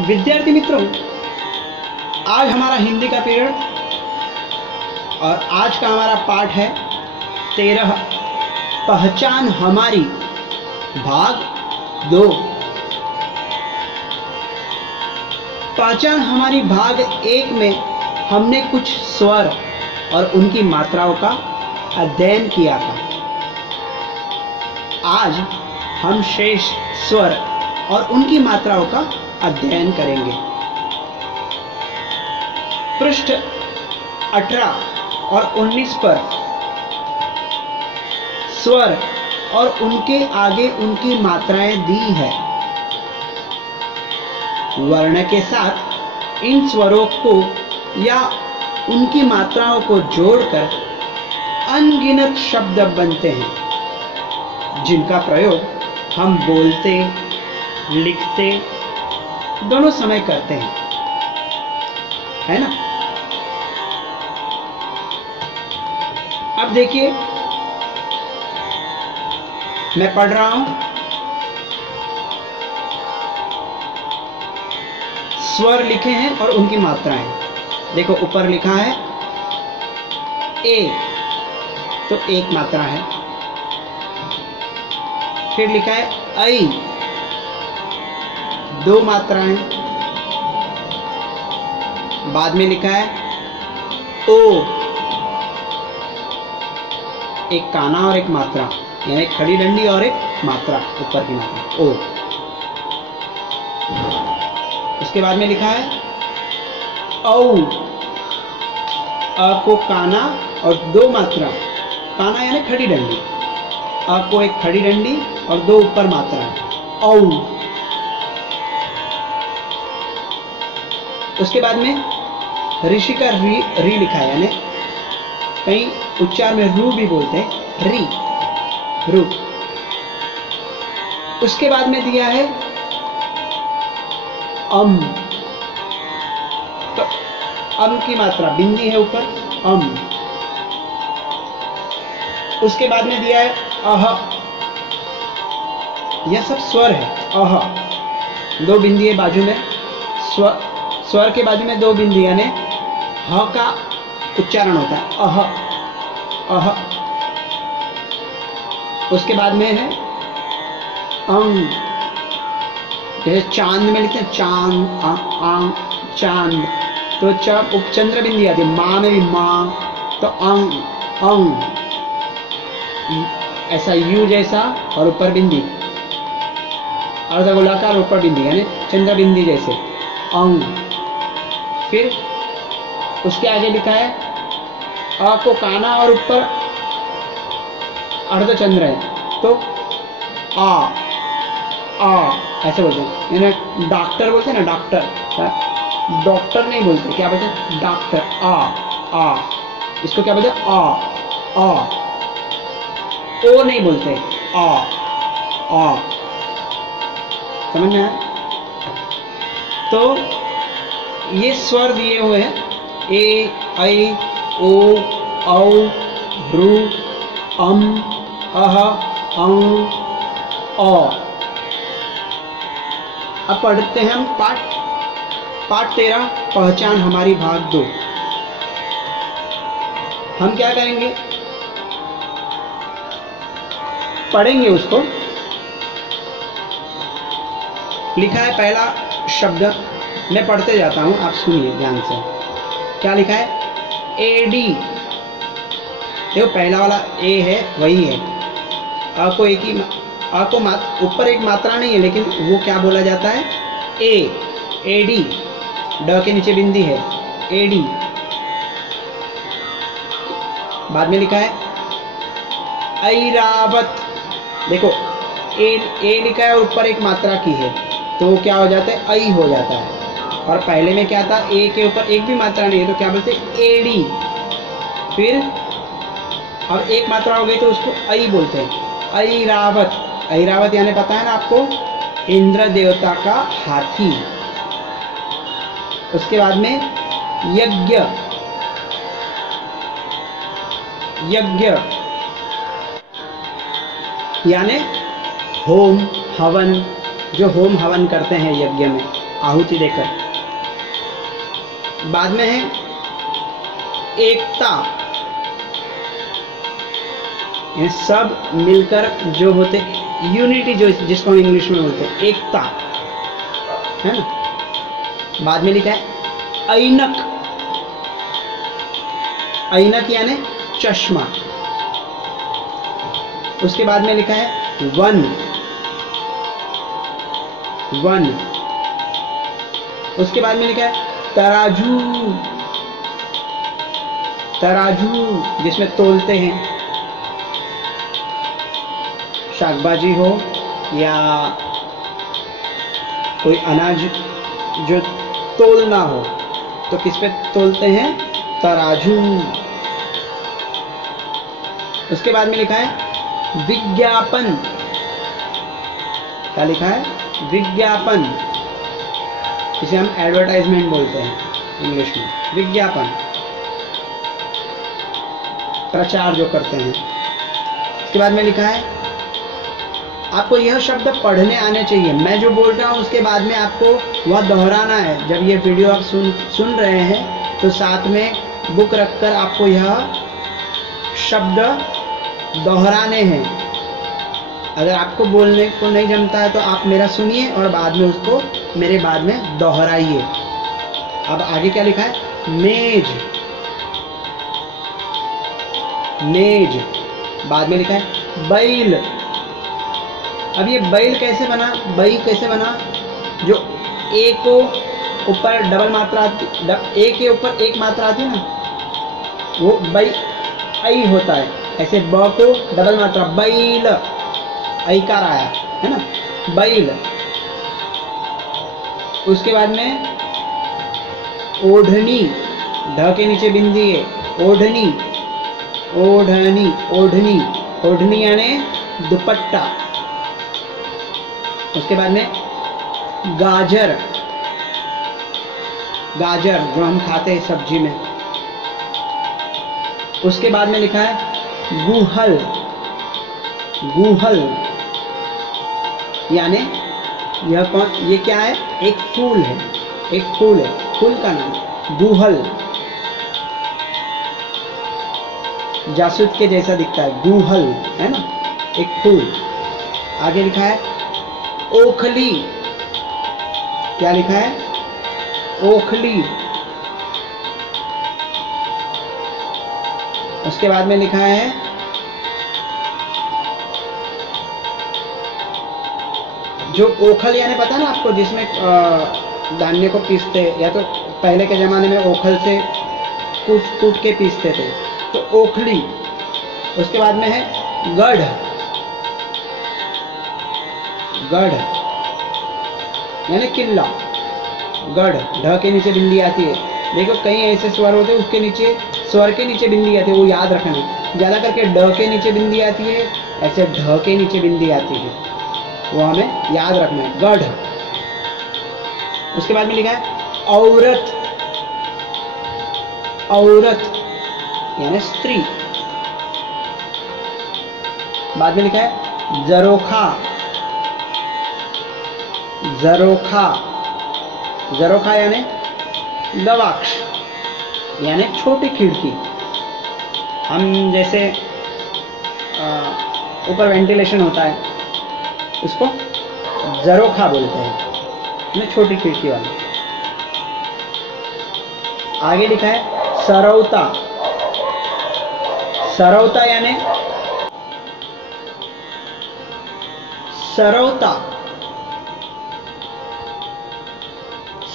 विद्यार्थी मित्रों, आज हमारा हिंदी का पीरियड और आज का हमारा पाठ है 13 पहचान हमारी भाग 2। पहचान हमारी भाग 1 में हमने कुछ स्वर और उनकी मात्राओं का अध्ययन किया था। आज हम शेष स्वर और उनकी मात्राओं का अध्ययन करेंगे। पृष्ठ 18 और 19 पर स्वर और उनके आगे उनकी मात्राएं दी है। वर्ण के साथ इन स्वरों को या उनकी मात्राओं को जोड़कर अनगिनत शब्द बनते हैं, जिनका प्रयोग हम बोलते, लिखते दोनों समय करते हैं, है ना। अब देखिए, मैं पढ़ रहा हूं। स्वर लिखे हैं और उनकी मात्राएं। देखो, ऊपर लिखा है ए, तो एक मात्रा है। फिर लिखा है ऐ, दो मात्राएं। बाद में लिखा है ओ, एक काना और एक मात्रा, यानी एक खड़ी डंडी और एक मात्रा, ऊपर की मात्रा ओ। उसके बाद में लिखा है औ, अ को काना और दो मात्रा, काना यानी खड़ी डंडी, अ को एक खड़ी डंडी और दो ऊपर मात्रा औ। उसके बाद में ऋषि का री लिखा है, यानी कहीं उच्चार में रू भी बोलते हैं, री, रू। उसके बाद में दिया है अम, तो अम की मात्रा बिंदी है ऊपर, अम। उसके बाद में दिया है अह, यह सब स्वर है। अह, दो बिंदी है बाजू में, स्वर के बाजू में दो बिंदी, यानी ह का उच्चारण होता है, अह, अह। उसके बाद में है अंग, जैसे चांद में लिखते हैं चांद, चांद, तो उपचंद्र बिंदी आती है। माँ में भी माँ, तो अंग, अंग, ऐसा यू जैसा और ऊपर बिंदी, अर्धगोलाकार ऊपर बिंदी, यानी चंद्र बिंदी जैसे, अंग। फिर उसके आगे लिखा है अ को काना और ऊपर अर्धचंद्र है, तो आ, ऐसे बोलते हैं। यानी डॉक्टर बोलते हैं ना, डॉक्टर, डॉक्टर नहीं बोलते, क्या बोलते हैं, डॉक्टर। आ, इसको क्या बोलते हैं, आ। ओ नहीं बोलते, आ। समझ में आया? तो ये स्वर दिए हुए हैं, ए, ऐ, ओ, औ, रू, अम, अह, अंग, औ। अब पढ़ते हैं हम पाठ 13 पहचान हमारी भाग 2। हम क्या करेंगे, पढ़ेंगे उसको। लिखा है पहला शब्द, मैं पढ़ते जाता हूं, आप सुनिए ध्यान से। क्या लिखा है, एडी। देखो, पहला वाला ए है, वही है। अ को एक ही, अ को ऊपर एक मात्रा नहीं है, लेकिन वो क्या बोला जाता है, ए, एडी। ड के नीचे बिंदी है, एडी। बाद में लिखा है ऐरावत। देखो, ए लिखा है और ऊपर एक मात्रा की है, तो वो क्या हो जाता है, ऐ हो जाता है। और पहले में क्या था, ए के ऊपर एक भी मात्रा नहीं है, तो क्या बोलते हैं, एडी। फिर अब एक मात्रा हो गई तो उसको ऐ बोलते हैं, ऐरावत। ऐरावत यानी पता है ना आपको, इंद्र देवता का हाथी। उसके बाद में यज्ञ, यज्ञ यानी होम हवन, जो होम हवन करते हैं यज्ञ में, आहुति देकर। बाद में है एकता, ये सब मिलकर जो होते, यूनिटी जो जिसको हम इंग्लिश में बोलते हैं एकता, है ना। बाद में लिखा है ऐनक, ऐनक यानी चश्मा। उसके बाद में लिखा है वन, वन। उसके बाद में लिखा है तराजू, तराजू जिसमें तोलते हैं, शाकभाजी हो या कोई अनाज जो तोलना हो तो किस पे तोलते हैं, तराजू। उसके बाद में लिखा है विज्ञापन, क्या लिखा है, विज्ञापन, इसे हम एडवर्टाइजमेंट बोलते हैं इंग्लिश में, विज्ञापन, प्रचार जो करते हैं। उसके बाद में लिखा है आपको यह शब्द पढ़ने आने चाहिए, मैं जो बोल रहा हूं उसके बाद में आपको वह दोहराना है। जब ये वीडियो आप सुन रहे हैं तो साथ में बुक रखकर आपको यह शब्द दोहराने हैं। अगर आपको बोलने को नहीं जमता है तो आप मेरा सुनिए और बाद में उसको मेरे बाद में दोहराइए। अब आगे क्या लिखा है, मेज, मेज। बाद में लिखा है बैल। अब ये बैल कैसे बना, बैल कैसे बना, जो ए को ऊपर डबल मात्रा आती, ए के ऊपर एक मात्रा आती है ना, वो बै आई होता है। ऐसे ब को डबल मात्रा बैल, ऐकार आया है ना, बैल। उसके बाद में ओढ़नी, ढ के नीचे बिंदी है, ओढ़नी, ओढ़नी, ओढ़नी, ओढ़नी यानी दुपट्टा। उसके बाद में गाजर, गाजर जो हम खाते हैं सब्जी में। उसके बाद में लिखा है गुहल, गुहल यानी यह कौन, ये क्या है, एक फूल है, एक फूल है, फूल का नाम गुहल, जासूद के जैसा दिखता है, गुहल है ना, एक फूल। आगे लिखा है ओखली, क्या लिखा है, ओखली। उसके बाद में लिखा है जो ओखल यानी पता ना आपको, जिसमें धान्य को पीसते, या तो पहले के जमाने में ओखल से कूट कूट के पीसते थे, तो ओखली। उसके बाद में है गढ़, गढ़ यानी किला, गढ़, ढ के नीचे बिंदी आती है। देखो कई ऐसे स्वर होते हैं उसके नीचे, स्वर के नीचे बिंदी आती है, वो याद रखना। ज्यादा करके ड के नीचे बिंदी आती है, ऐसे ढ के नीचे बिंदी आती है, वो हमें याद रखना है, गढ़। उसके बाद में लिखा है औरत, औरत यानी स्त्री। बाद में लिखा है जरोखा, जरोखा, जरोखा यानी गवाक्ष यानी छोटी खिड़की। हम जैसे ऊपर वेंटिलेशन होता है उसको जरोखा बोलते हैं, छोटी खिड़की वाली। आगे लिखा है सरौता, सरौता यानी, सरौता,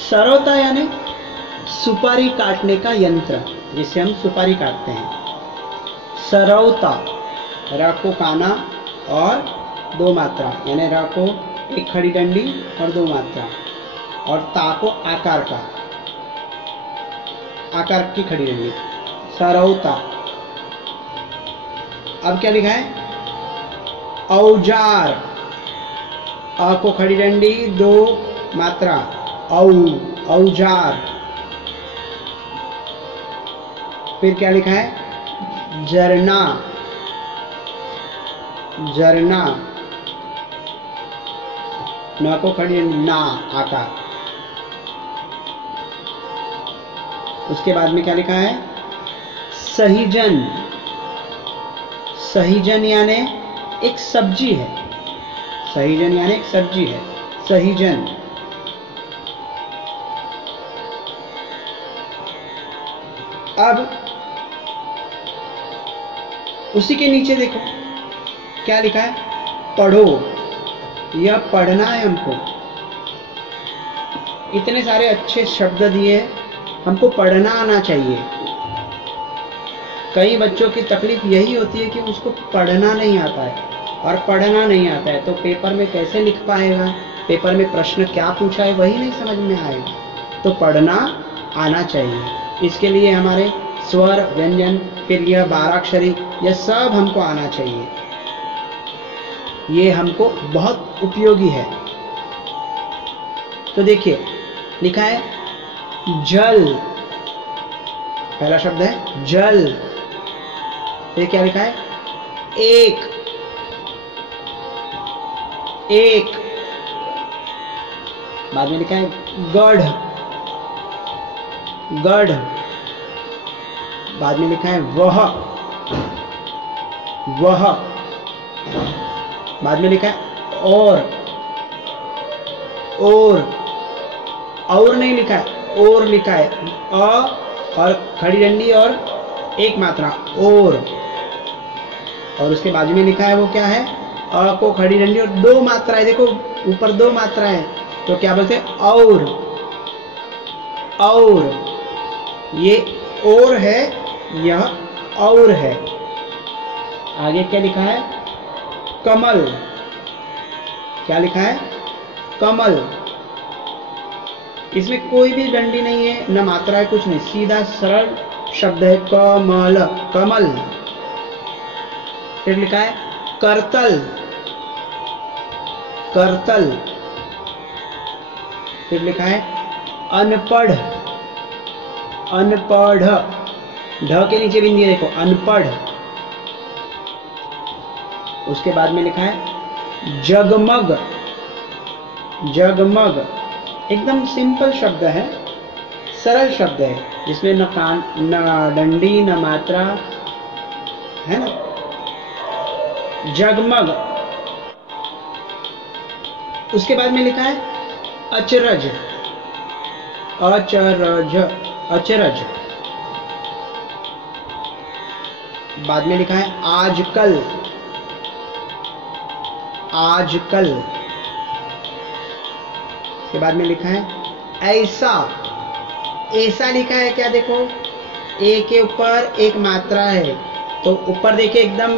सरौता यानी सुपारी काटने का यंत्र, जिससे हम सुपारी काटते हैं। सरौता, र को काना और दो मात्रा, यानी र को एक खड़ी डंडी और दो मात्रा, और ता को आकार का, आकार की खड़ी डंडी, सरौता। अब क्या लिखा है औजार, अ को खड़ी डंडी दो मात्रा, औ, औजार। फिर क्या लिखा है झरना, झरना, न को खड़ी ना आकार, उसके बाद में क्या लिखा है? सहीजन। सहीजन यानी एक सब्जी है। सहीजन यानी एक सब्जी है, सहीजन। अब उसी के नीचे देखो क्या लिखा है? पढ़ो। यह पढ़ना है हमको। इतने सारे अच्छे शब्द दिए, हमको पढ़ना आना चाहिए। कई बच्चों की तकलीफ यही होती है कि उसको पढ़ना नहीं आता है, और पढ़ना नहीं आता है तो पेपर में कैसे लिख पाएगा? पेपर में प्रश्न क्या पूछा है वही नहीं समझ में आएगा। तो पढ़ना आना चाहिए। इसके लिए हमारे स्वर, व्यंजन, फिर यह 12 अक्षरी, यह सब हमको आना चाहिए। ये हमको बहुत उपयोगी है। तो देखिए लिखा है जल। पहला शब्द है जल। फिर क्या लिखा है? एक। एक। बाद में लिखा है गढ़। गढ़। बाद में लिखा है वह। वह। बाद में लिखा है और नहीं लिखा है, और लिखा है। अ और खड़ी डंडी और एक मात्रा और उसके बाजू में लिखा है वो क्या है? अ को खड़ी डंडी और 2 मात्राएं। देखो ऊपर 2 मात्राएं, तो क्या बोलते हैं? और। ये और है, यह और है। आगे क्या लिखा है? कमल। क्या लिखा है? कमल। इसमें कोई भी डंडी नहीं है, न मात्रा है, कुछ नहीं, सीधा सरल शब्द है कमल। कमल। फिर लिखा है करतल। करतल। फिर लिखा है अनपढ़। अनपढ़। ढ के नीचे बिंदी देखो, अनपढ़। उसके बाद में लिखा है जगमग। जगमग एकदम सिंपल शब्द है, सरल शब्द है, जिसमें न डंडी न मात्रा है ना। जगमग। उसके बाद में लिखा है अचरज। अचरज। अचरज। बाद में लिखा है आजकल। आजकल। के बाद में लिखा है ऐसा। ऐसा लिखा है क्या? देखो ए के ऊपर एक मात्रा है, तो ऊपर देखिए एकदम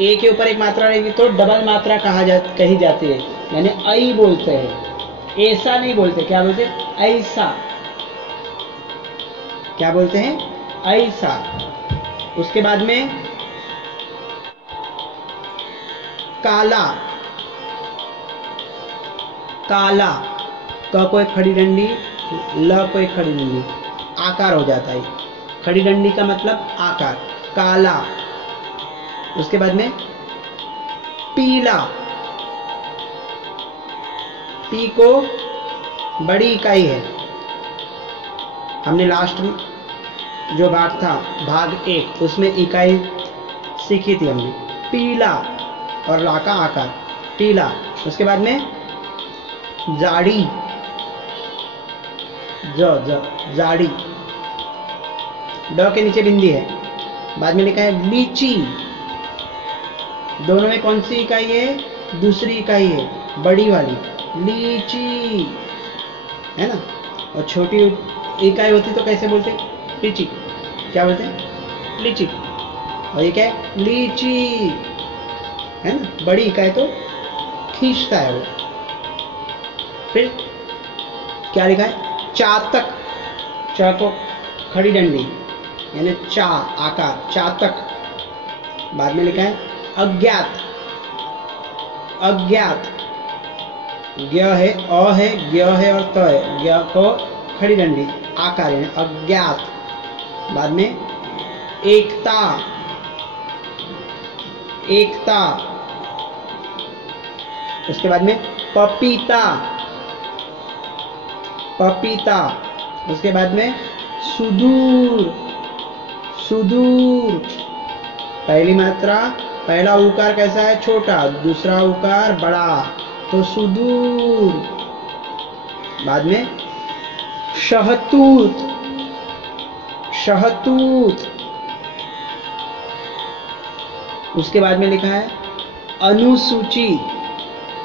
ए के ऊपर एक मात्रा रहेगी तो डबल मात्रा कही जाती है, यानी ऐ बोलते हैं, ऐसा नहीं बोलते। क्या बोलते हैं? ऐसा। क्या बोलते हैं? ऐसा। उसके बाद में काला। काला। क को एक खड़ी डंडी, ल को एक खड़ी डंडी, आकार हो जाता है। खड़ी डंडी का मतलब आकार। काला। उसके बाद में पीला। पी को बड़ी इकाई है। हमने लास्ट में जो भाग था, भाग 1, उसमें इकाई सीखी थी हमने। पीला और ला का आकार, पीला। उसके बाद में जाड़ी। जाड़ी। ड के नीचे बिंदी है। बाद में लिखा है लीची। दोनों में कौन सी इकाई है? दूसरी इकाई है, बड़ी वाली, लीची, है ना। और छोटी इकाई होती तो कैसे बोलते? लीची। क्या बोलते हैं? लीची। और ये क्या है? लीची, है ना। बड़ी इकाई तो खींचता है वो। फिर क्या लिखा है? चातक। च को खड़ी डंडी यानी चा, आकार, चातक। बाद में लिखा है अज्ञात। अज्ञात। ज्ञ है, अ है, ज्ञ है और त है। ज्ञ को खड़ी डंडी, आकार यानी अज्ञात। बाद में एकता। एकता। उसके बाद में पपीता। पपीता। उसके बाद में सुदूर, सुदूर। पहली मात्रा, पहला उकार कैसा है? छोटा, दूसरा उकार बड़ा, तो सुदूर। बाद में शहतूत, शहतूत। उसके बाद में लिखा है अनुसूची।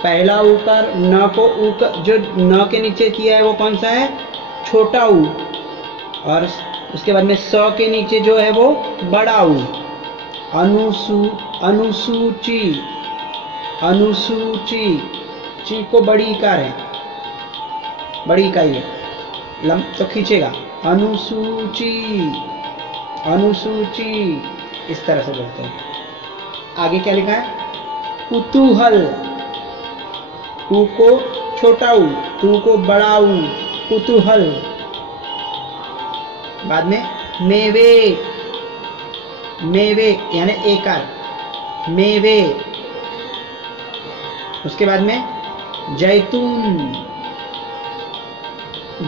पहला उकार न को जो न के नीचे किया है वो कौन सा है? छोटा ऊ। और उसके बाद में स के नीचे जो है वो बड़ा ऊ। अनुसूची, अनुसूची। ची को बड़ी इकार है, बड़ी इकाई है, तो खींचेगा। अनुसूची, अनुसूची, इस तरह से बोलते हैं। आगे क्या लिखा है? कुतूहल। ऊ को छोटा ऊ, तू को बड़ा ऊ, कुतूहल। बाद में मेवे, मेवे यानी एकार, मेवे। उसके बाद में जैतून,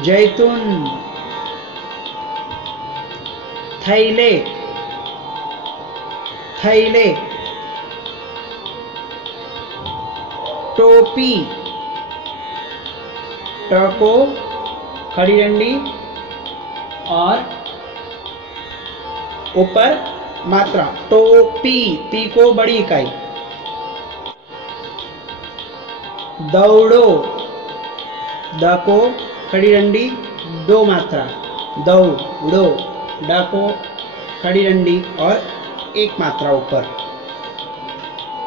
जैतून। थैले, थैले। टोपी, ट को खड़ी डंडी और ऊपर मात्रा, टोपी। पी को बड़ी इकाई। दौड़ो, द को खड़ी डंडी, दो मात्रा, दौड़ो। ड को खड़ी डंडी और एक मात्रा ऊपर,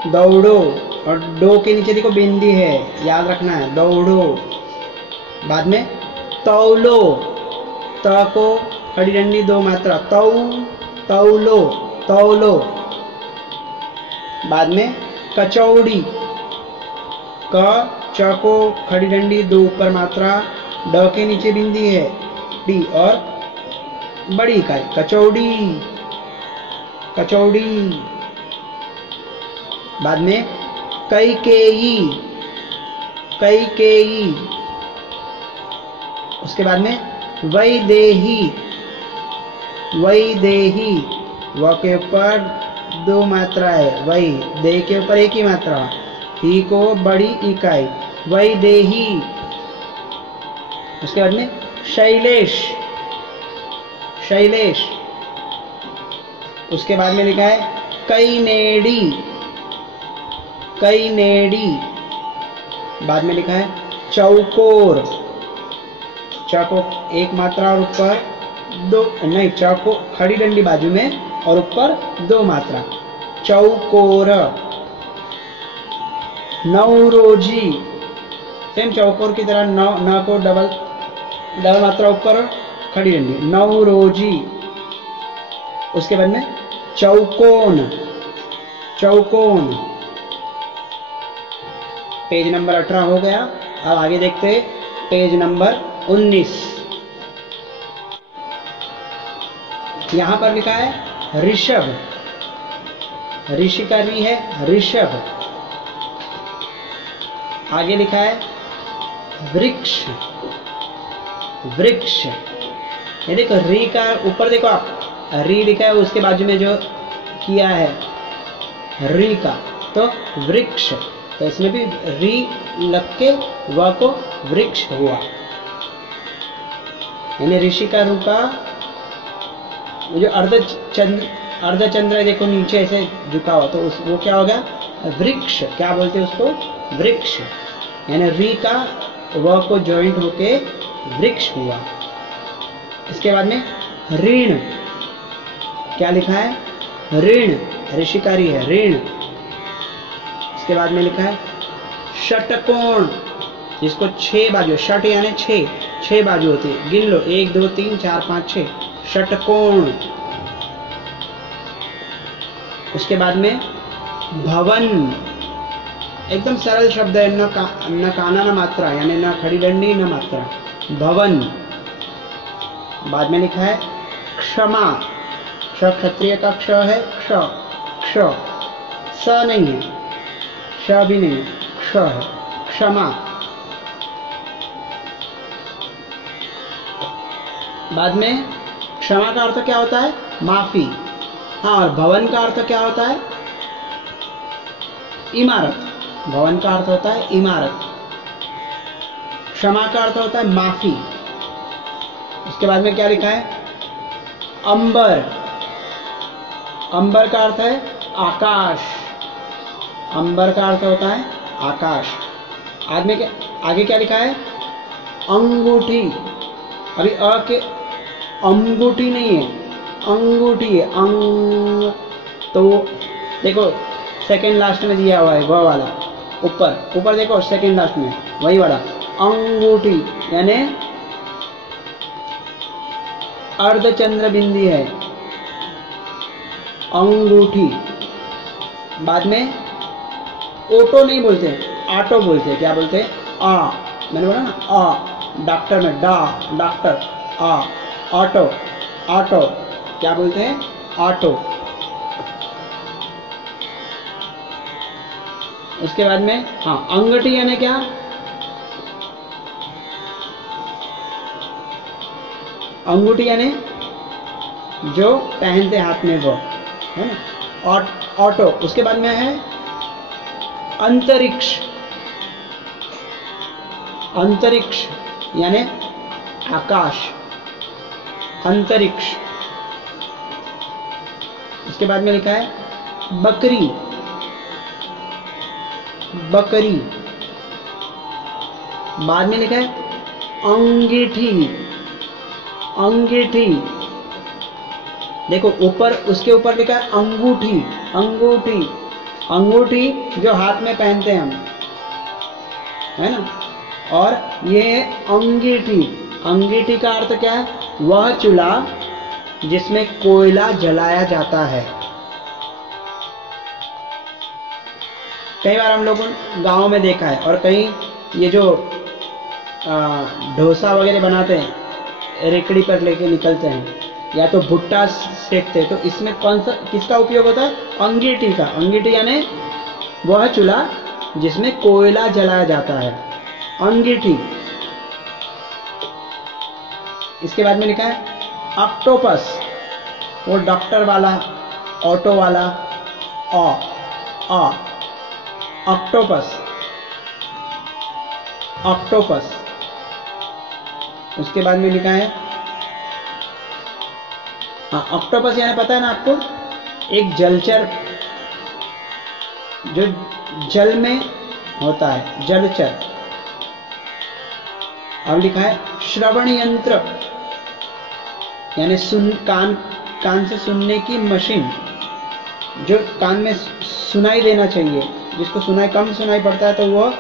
दौड़ो। और डो के नीचे देखो बिंदी है, याद रखना है, दौड़ो। बाद में तौलो, त को खड़ी डंडी, दो मात्रा, तौ, तौलो, तौलो। बाद में कचौड़ी, क च को खड़ी डंडी, दो ऊपर मात्रा, ड के नीचे बिंदी है, डी और बड़ी इकाई, कचौड़ी, कचौड़ी। बाद में कैकेयी, कैकेयी। उसके बाद में वैदेही, वैदेही। व के ऊपर दो मात्रा है, वही। दे के ऊपर एक ही मात्रा, ही को बड़ी इकाई, वैदेही। उसके बाद में शैलेश, शैलेश। उसके बाद में लिखा है कैनेडी, कैनेडी। बाद में लिखा है चौकोर, च को एक मात्रा और ऊपर दो, नहीं, च को खड़ी डंडी बाजू में और ऊपर दो मात्रा, चौकोर। नौरोजी, सेम चौकोर की तरह, न को डबल मात्रा ऊपर और खड़ी डंडी, नौरोजी। उसके बाद में चौकोन, चौकोन। पेज नंबर 18 हो गया। अब आगे देखते हैं पेज नंबर 19। यहां पर लिखा है ऋषभ, ऋषि का री है, ऋषभ। आगे लिखा है वृक्ष, वृक्ष। ये देखो री का ऊपर देखो आप, री लिखा है, उसके बाजू में जो किया है री का, तो वृक्ष। तो इसमें भी री लग के व को वृक्ष हुआ। यानी ऋषि का रूपा जो अर्धचंद्र देखो नीचे ऐसे झुका हुआ, तो वो क्या हो गया? वृक्ष। क्या बोलते हैं उसको? वृक्ष। यानी री का व को ज्वाइंट होके वृक्ष हुआ। इसके बाद में ऋण, क्या लिखा है? ऋण, ऋषि का री है, ऋण। इसके बाद में लिखा है षटकोण, जिसको 6 बाजू, षट यानी 6 बाजू होती है, गिन लो 1 2 3 4 5 6, षटकोण। उसके बाद में भवन, एकदम सरल शब्द है, न काना न मात्रा, यानी न खड़ी डंडी न मात्रा, भवन। बाद में लिखा है क्षमा, क्ष क्षत्रिय का क्ष है, क्ष, क्ष, स नहीं है, श भी नहीं है, क्ष है, क्षमा। बाद में क्षमा का अर्थ क्या होता है? माफी। हाँ, और भवन का अर्थ क्या होता है? इमारत। भवन का अर्थ होता है इमारत, क्षमा का अर्थ होता है माफी। उसके बाद में क्या लिखा है? अंबर। अंबर का अर्थ है आकाश। अंबर का अर्थ होता है आकाश। आगे क्या लिखा है? अंगूठी। अभी अ के अंगूठी नहीं है, अंगूठी है। अंग, तो देखो सेकंड लास्ट में दिया हुआ है वह वाला, ऊपर देखो सेकंड लास्ट में वही वाला अंगूठी, यानी अर्धचंद्र बिंदी है अंगूठी। बाद में ऑटो नहीं बोलते, ऑटो बोलते। क्या बोलते? आ। मैंने बोला ना आ, डॉक्टर में डा, डॉक्टर। आ, ऑटो। ऑटो क्या बोलते हैं? ऑटो। उसके बाद में हाँ, अंगूठी यानी क्या? अंगूठी यानी जो पहनते हाथ में वो, है ना, ऑटो। उसके बाद में है अंतरिक्ष। अंतरिक्ष यानी आकाश, अंतरिक्ष। उसके बाद में लिखा है बकरी। बकरी। बाद में लिखा है अंगीठी। अंगीठी। देखो ऊपर, उसके ऊपर लिखा है अंगूठी। अंगूठी, अंगूठी जो हाथ में पहनते हैं हम, है ना। और ये है अंगीठी। अंगीठी का अर्थ क्या है? वह चूल्हा जिसमें कोयला जलाया जाता है। कई बार हम लोगों गांव में देखा है, और कहीं ये जो डोसा वगैरह बनाते हैं रेकड़ी पर लेके निकलते हैं, या तो भुट्टा सेकते हैं, तो इसमें कौन सा, किसका उपयोग होता है? अंगीठी का। अंगीठी यानी वह चूल्हा जिसमें कोयला जलाया जाता है, अंगीठी। इसके बाद में लिखा है ऑक्टोपस, वो डॉक्टर वाला, ऑटो वाला, आ, ऑक्टोपस। ऑक्टोपस। उसके बाद में लिखा है हाँ, ऑक्टोपस यानी पता है ना आपको? एक जलचर जो जल में होता है, जलचर। अब लिखा है श्रवण यंत्र, यानी कान से सुनने की मशीन, जो कान में सुनाई देना चाहिए, जिसको कम सुनाई पड़ता है तो वो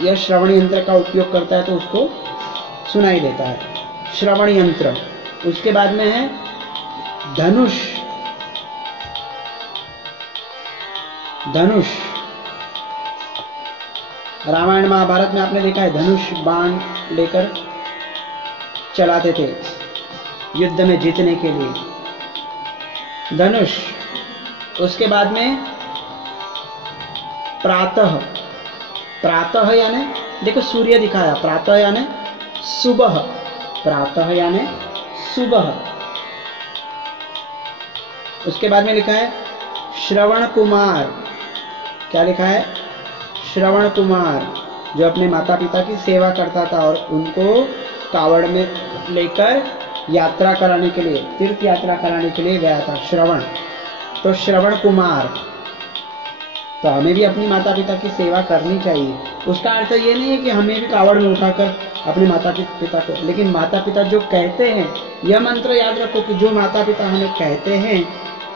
यह श्रवण यंत्र का उपयोग करता है, तो उसको सुनाई देता है, श्रवण यंत्र। उसके बाद में है धनुष। धनुष रामायण महाभारत में आपने देखा है, धनुष बाण लेकर चलाते थे युद्ध में जीतने के लिए, धनुष। उसके बाद में प्रातः। प्रातः यानी देखो सूर्य दिखाया, प्रातः यानी सुबह, प्रातः यानी सुबह। उसके बाद में लिखा है श्रवण कुमार। क्या लिखा है? श्रवण कुमार, जो अपने माता पिता की सेवा करता था और उनको कावड़ में लेकर यात्रा कराने के लिए, तीर्थ यात्रा कराने के लिए गया था, श्रवण। तो श्रवण कुमार। तो हमें भी अपनी माता पिता की सेवा करनी चाहिए। उसका अर्थ ये नहीं है कि हमें भी कावड़ में उठाकर अपने माता पिता को, लेकिन माता पिता जो कहते हैं, यह मंत्र याद रखो कि जो माता पिता हमें कहते हैं,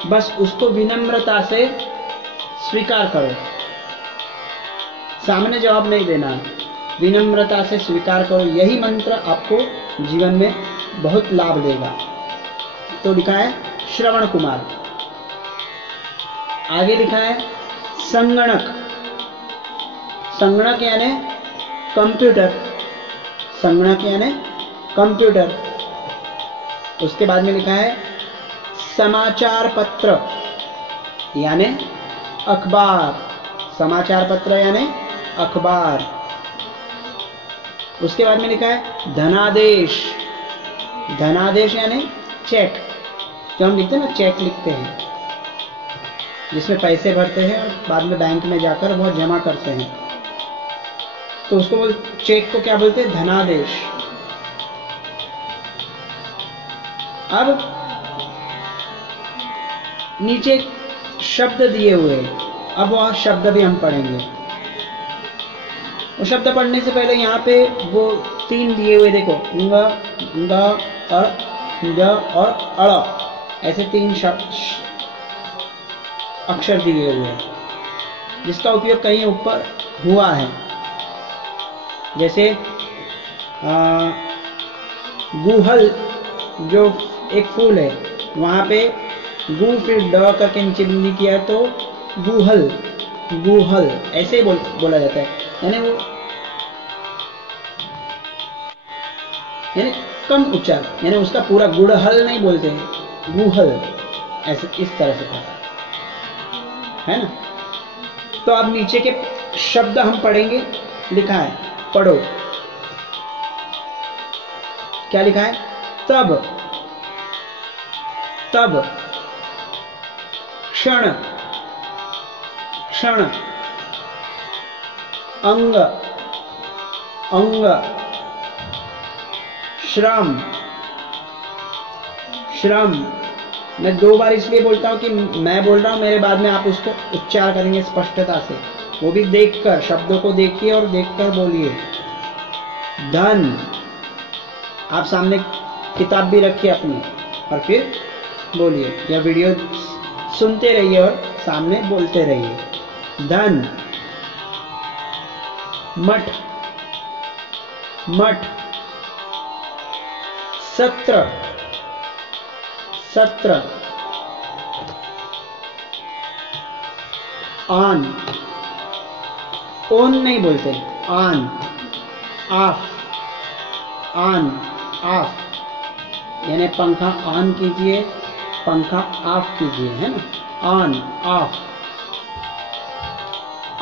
बस उसको विनम्रता से स्वीकार करो, सामने जवाब नहीं देना, विनम्रता से स्वीकार करो। यही मंत्र आपको जीवन में बहुत लाभ देगा। तो लिखा है श्रवण कुमार। आगे लिखा है संगणक। संगणक यानी कंप्यूटर, संगणक यानी कंप्यूटर। उसके बाद में लिखा है समाचार पत्र यानी अखबार, समाचार पत्र यानी अखबार। उसके बाद में लिखा है धनादेश। धनादेश यानी चेक, जो हम लिखते हैं ना, चेक लिखते हैं जिसमें पैसे भरते हैं और बाद में बैंक में जाकर वो जमा करते हैं, तो उसको चेक को क्या बोलते हैं? धनादेश। अब नीचे शब्द दिए हुए हैं, अब वह शब्द भी हम पढ़ेंगे। वो शब्द पढ़ने से पहले यहाँ पे वो 3 दिए हुए देखो, ङ, ङ और अड़, ऐसे 3 अक्षर दिए हुए हैं जिसका उपयोग कहीं ऊपर हुआ है। जैसे गुहल जो एक फूल है, वहां पे गु फिर ड करके नीचे बिंदी किया तो गुहल, गुहल ऐसे ही बोला जाता है, यानी कम उच्चार, यानी उसका पूरा गुड़हल नहीं बोलते हैं, गुहल, ऐसे इस तरह से पढ़ा है ना। तो अब नीचे के शब्द हम पढ़ेंगे। लिखा है, पढ़ो, क्या लिखा है? तब, तब, क्षण, क्षण, अंग, अंग, श्रम, श्रम। मैं 2 बार इसलिए बोलता हूं कि मैं बोल रहा हूं, मेरे बाद में आप उसको उच्चार करेंगे स्पष्टता से, वो भी देखकर, शब्दों को देखिए और देखकर बोलिए। धन, आप सामने किताब भी रखिए अपनी और फिर बोलिए, या वीडियो सुनते रहिए और सामने बोलते रहिए। धन, मठ, मठ, सत्र, सत्र, आन, ओन नहीं बोलते, आन, आफ, आन, आफ, यानी पंखा ऑन कीजिए, पंखा ऑफ कीजिए, है ना, ऑन, ऑफ।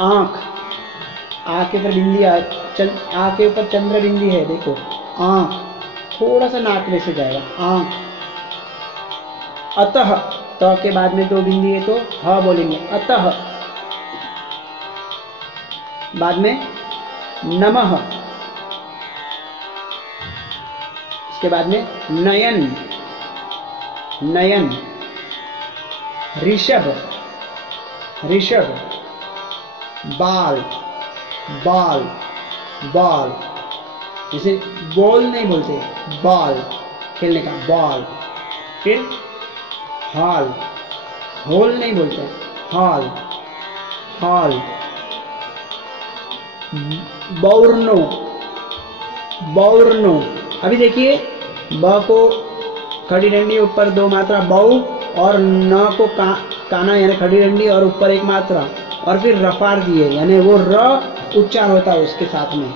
आंख, आंख के ऊपर बिंदी, आंख के ऊपर चंद्र बिंदी है, देखो, आंख, थोड़ा सा नाक में से जाएगा, आंख। अतः, त के बाद में 2 बिंदी है तो ह बोलेंगे, अतः। बाद में नमः, इसके बाद में नयन, नयन। ऋषभ, ऋषभ। बाल, बाल, बाल, जैसे बॉल नहीं बोलते, बॉल, खेलने का बॉल। फिर हॉल, हॉल नहीं बोलते, हॉल, हॉल। बौर्नो, बौर्नो। अभी देखिए, ब को खड़ी डंडी ऊपर 2 मात्रा बऊ, और न को काना यानी खड़ी डंडी और ऊपर 1 मात्रा, और फिर रफार दिए, यानी वो र उच्चार होता है उसके साथ में,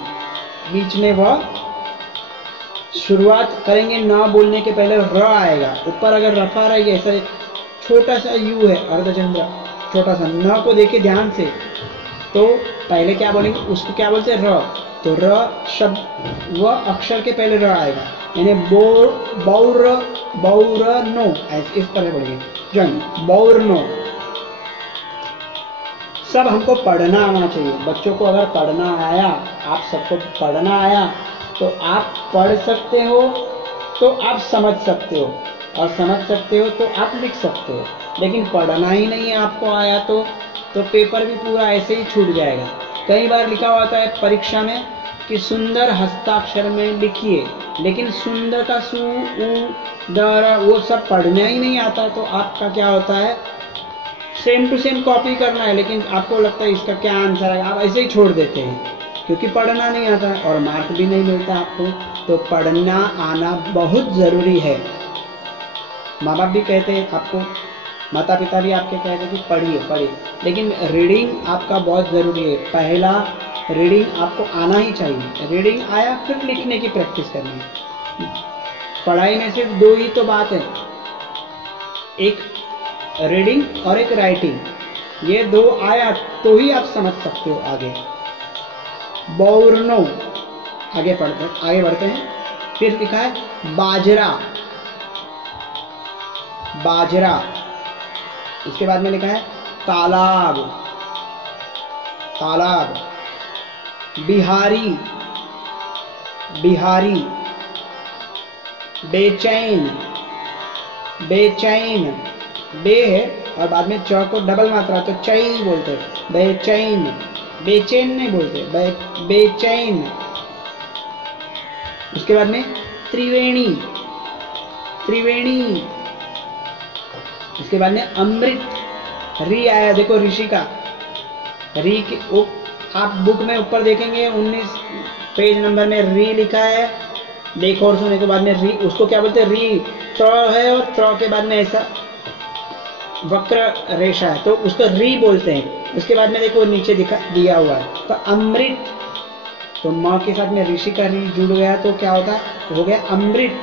बीच में वह शुरुआत करेंगे न बोलने के पहले र आएगा, ऊपर अगर रफा रहेगी, ऐसा छोटा सा यू है अर्धचंद्र, छोटा सा, न को देखिए ध्यान से, तो पहले क्या बोलेंगे, उसको क्या बोलते हैं, र। तो र शब्द वह अक्षर के पहले र आएगा, यानी बौर, बौरनो, इस तरह बोलेंगे, जन बौरनो। सब हमको पढ़ना आना चाहिए। बच्चों को अगर पढ़ना आया, आप सबको पढ़ना आया, तो आप पढ़ सकते हो, तो आप समझ सकते हो, और समझ सकते हो तो आप लिख सकते हो। लेकिन पढ़ना ही नहीं है आपको आया तो पेपर भी पूरा ऐसे ही छूट जाएगा। कई बार लिखा होता है परीक्षा में कि सुंदर हस्ताक्षर में लिखिए, लेकिन सुंदर का सु, उ, दर, वो सब पढ़ना ही नहीं आता, तो आपका क्या होता है, सेम टू सेम कॉपी करना है, लेकिन आपको लगता है इसका क्या आंसर है, आप ऐसे ही छोड़ देते हैं क्योंकि पढ़ना नहीं आता है और मार्क भी नहीं मिलता आपको। तो पढ़ना आना बहुत ज़रूरी है। माँ बाप भी कहते हैं आपको, माता पिता भी आपके कहते हैं कि पढ़िए पढ़िए, लेकिन रीडिंग आपका बहुत ज़रूरी है। पहला रीडिंग आपको आना ही चाहिए। रीडिंग आया फिर लिखने की प्रैक्टिस करनी है। पढ़ाई में सिर्फ 2 ही तो बात है, एक रीडिंग और एक राइटिंग। ये 2 आया तो ही आप समझ सकते हो आगे। बौरनो, आगे बढ़ते हैं। फिर लिखा है बाजरा, बाजरा। इसके बाद में लिखा है तालाब, तालाब। बिहारी, बिहारी। बेचैन, बेचैन। बे है और बाद में च को डबल मात्रा तो चैन बोलते हैं, बेचैन। बेचैन नहीं बोलते, बेचैन। उसके बाद में त्रिवेणी, त्रिवेणी। इसके बाद में अमृत, री आया देखो ऋषि का, री के आप बुक में ऊपर देखेंगे 19 पेज नंबर में री लिखा है। देखो और सुने के बाद में री, उसको क्या बोलते हैं, री त्र है और त्र के बाद में ऐसा वक्र रेशा है तो उसको री बोलते हैं। उसके बाद में देखो नीचे दिया हुआ है तो अमृत, तो माँ के साथ में ऋषि का री जुड़ गया तो क्या होता है, हो गया अमृत,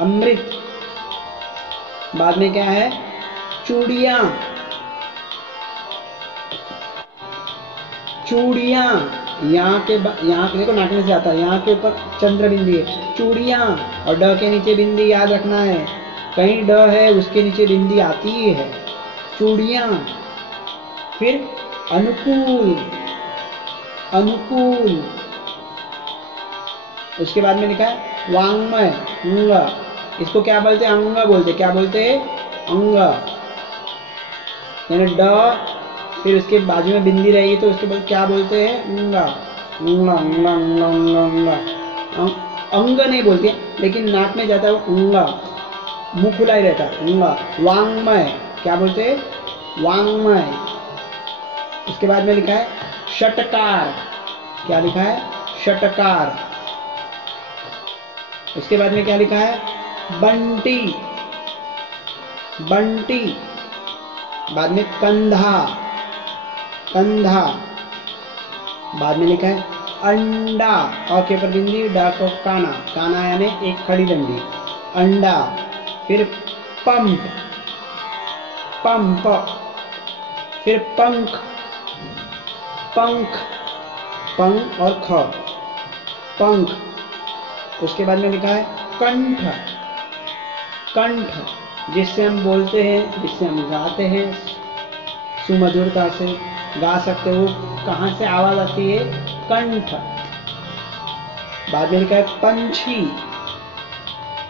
अमृत। बाद में क्या है, चूड़ियां, चूड़ियां। यहाँ के देखो नाकने से आता है, यहाँ के ऊपर चंद्र बिंदी है, चूड़ियां। और ड के नीचे बिंदी याद रखना है, कहीं ड है उसके नीचे बिंदी आती है, चूड़ियां। फिर अनुकूल, अनुकूल। उसके बाद में लिखा है वांग्मय, अंग। इसको क्या बोलते हैं, अंग बोलते, क्या बोलते हैं, अंग। यानी ड फिर उसके बाजू में बिंदी रहेगी तो उसके बाद क्या बोलते हैं, अंगा, अंगा, अंगा, अंगा, अंगा, अंगा। अंग नहीं बोलते लेकिन नाक में जाता है वो अंगा, मुंह खुला ही रहता है, अंगा। वांग्मय, क्या बोलते हैं, वांग्मय। इसके बाद में लिखा है षटकार, क्या लिखा है, षटकार। इसके बाद में क्या लिखा है, बंटी, बंटी। बाद में कंधा, कंधा। बाद में लिखा है अंडा, और के ऊपर बिंदी, डा को काना, काना यानी एक खड़ी डंडी, अंडा। फिर पंप, पंप। फिर पंख, पंख, पंख और ख, पंख। उसके बाद में लिखा है कंठ, कंठ, जिससे हम बोलते हैं, जिससे हम गाते हैं, सुमधुरता से गा सकते हो। कहां से आवाज आती है, कंठ। बाद में लिखा है पंछी,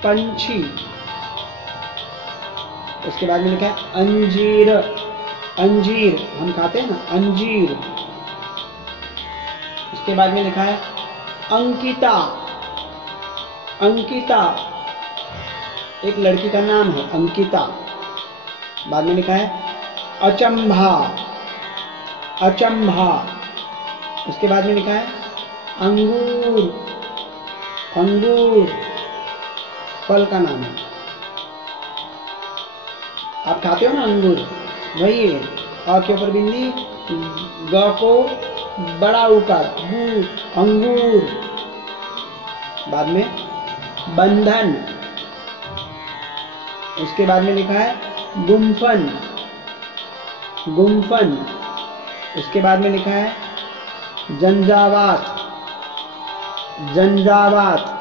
पंछी। उसके बाद में लिखा है अंजीर, अंजीर, हम खाते हैं ना, अंजीर। उसके बाद में लिखा है अंकिता, अंकिता, एक लड़की का नाम है अंकिता। बाद में लिखा है अचंभा, अचंभा। उसके बाद में लिखा है अंगूर, अंगूर, फल का नाम है, आप खाते हो ना अंगूर, वही है। और के ऊपर बिंदी, ग को बड़ा उकार, बू, अंगूर। बाद में बंधन। उसके बाद में लिखा है गुम्फन, गुम्फन। उसके बाद में लिखा है जंजावात, जंजावात।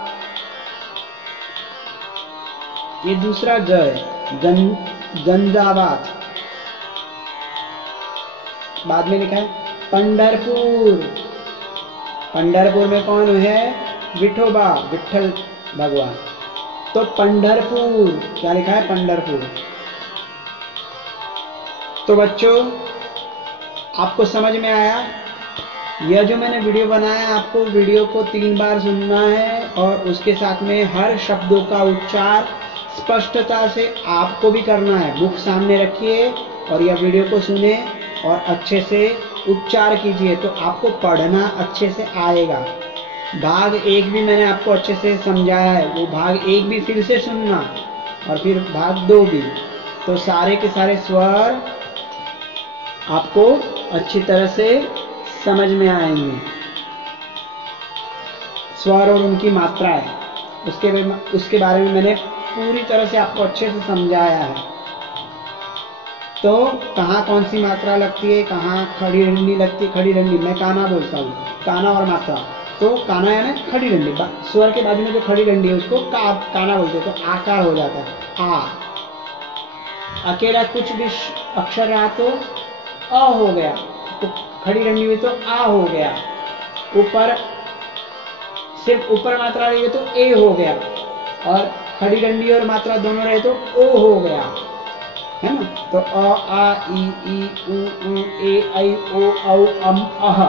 ये दूसरा ज है, जंजावात। बाद में लिखा है पंढरपुर, पंढरपुर में कौन है, विठोबा, विठल भगवान। तो पंढरपुर, क्या लिखा है, पंढरपुर। तो बच्चों आपको समझ में आया, यह जो मैंने वीडियो बनाया, आपको वीडियो को 3 बार सुनना है और उसके साथ में हर शब्दों का उच्चार स्पष्टता से आपको भी करना है। बुक सामने रखिए और यह वीडियो को सुने और अच्छे से उच्चार कीजिए तो आपको पढ़ना अच्छे से आएगा। भाग 1 भी मैंने आपको अच्छे से समझाया है, वो भाग 1 भी फिर से सुनना और फिर भाग 2 भी। तो सारे के सारे स्वर आपको अच्छी तरह से समझ में आएंगे, स्वर और उनकी मात्राएं। उसके बारे में मैंने पूरी तरह से आपको अच्छे से समझाया है। तो कहाँ कौन सी मात्रा लगती है, कहाँ खड़ी डंडी लगती है, खड़ी डंडी मैं काना बोलता हूँ, काना और मात्रा। तो काना यानी खड़ी डंडी, स्वर के बाजू में जो खड़ी डंडी है उसको काना बोलते हैं, तो आकार हो जाता है आ। अकेला कुछ भी अक्षर रहा तो अ हो गया, तो खड़ी डंडी हुई तो आ हो गया, ऊपर सिर्फ ऊपर मात्रा रही तो ए हो गया, और खड़ी डंडी और मात्रा दोनों रहे तो ओ हो गया, है ना। तो अ आ ई उ ए ऐ ओ औ अम अह,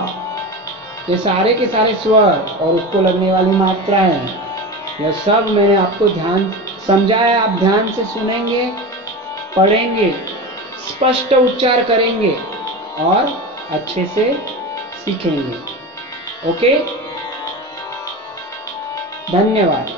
ये सारे के सारे स्वर और उसको लगने वाली मात्राएं, यह सब मैंने आपको ध्यान समझाया। आप ध्यान से सुनेंगे, पढ़ेंगे, स्पष्ट उच्चार करेंगे और अच्छे से सीखेंगे। ओके, धन्यवाद।